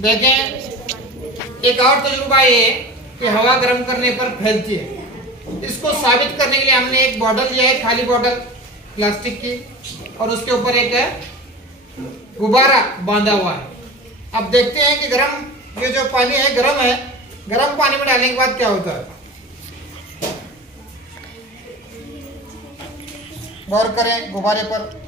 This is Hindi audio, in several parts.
देखें, एक और तजुर्बा ये कि हवा गर्म करने पर फैलती है। इसको साबित करने के लिए हमने एक बॉटल लिया है, खाली बॉटल प्लास्टिक की, और उसके ऊपर एक गुब्बारा बांधा हुआ है। अब देखते हैं कि गर्म ये जो पानी है गर्म है, गर्म पानी में डालने के बाद क्या होता है। गौर करें गुब्बारे पर।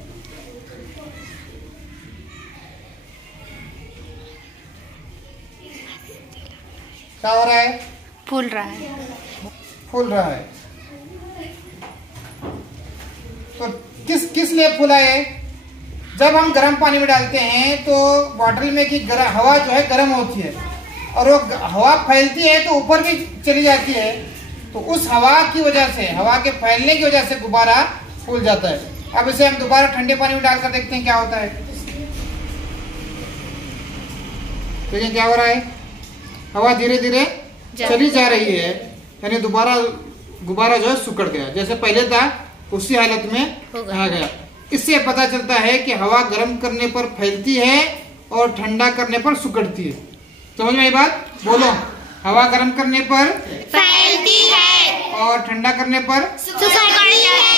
क्या हो रहा है? फूल रहा है। फूल रहा है। तो किस लिए फूला है? जब हम गर्म पानी में डालते हैं तो बॉटल में की हवा जो है गर्म होती है और वो हवा फैलती है तो ऊपर भी चली जाती है। तो उस हवा की वजह से, हवा के फैलने की वजह से गुब्बारा फूल जाता है। अब इसे हम दोबारा ठंडे पानी में डालकर देखते हैं क्या होता है। तो ये क्या हो रहा है? हवा धीरे धीरे चली जा रही है, यानी दोबारा गुब्बारा जो है सिकुड़ गया, जैसे पहले था उसी हालत में आ गया। इससे पता चलता है कि हवा गर्म करने पर फैलती है और ठंडा करने पर सिकुड़ती है। समझ में आई बात? बोलो। हवा गर्म करने पर फैलती है और ठंडा करने पर सिकुड़ती है।